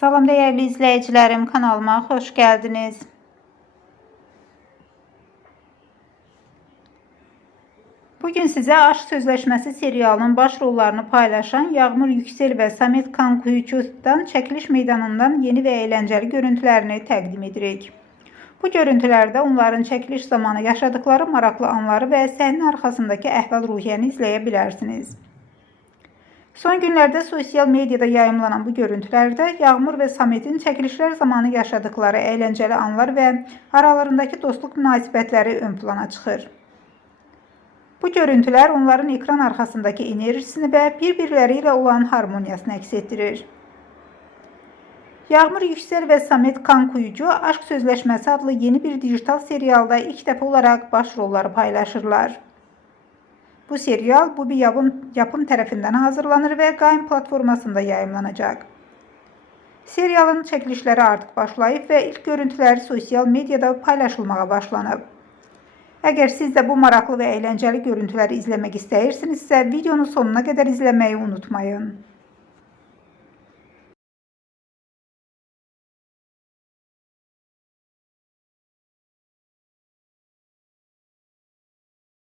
Salam değerli izleyicilerim, kanalıma hoş geldiniz. Bugün size Aşk Sözleşmesi serialının başrollarını paylaşan Yağmur Yüksel ve Samet Kankuyucu'dan çekiliş meydanından yeni ve eğlenceli görüntülerini təqdim edirik. Bu görüntülerde onların çekiliş zamanı yaşadıkları maraqlı anları ve səhnin arxasındakı əhval-ruhiyyəni izləyə bilərsiniz. Son günlerde sosyal medyada yayımlanan bu görüntülerde Yağmur ve Samet'in çekilişler zamanı yaşadıkları eğlenceli anlar ve aralarındaki dostluk münasibətləri ön plana çıxır. Bu görüntüler onların ekran arkasındaki enerjisini ve birbirleriyle olan harmoniyasını əks etdirir. Yağmur Yüksel ve Samet Kankuyucu Aşk Sözleşmesi adlı yeni bir dijital serialda ilk defa olarak başrolları paylaşırlar. Bu serial bu bir yapım tarafından hazırlanır ve Gaim platformasında yayımlanacak. Serialın çekilişleri artık başlayıp ve ilk görüntüleri sosyal medyada paylaşılmaya başlanıb. Eğer siz de bu maraqlı ve eğlenceli görüntüleri izlemek istəyirsinizsə, videonun sonuna kadar izlemeyi unutmayın.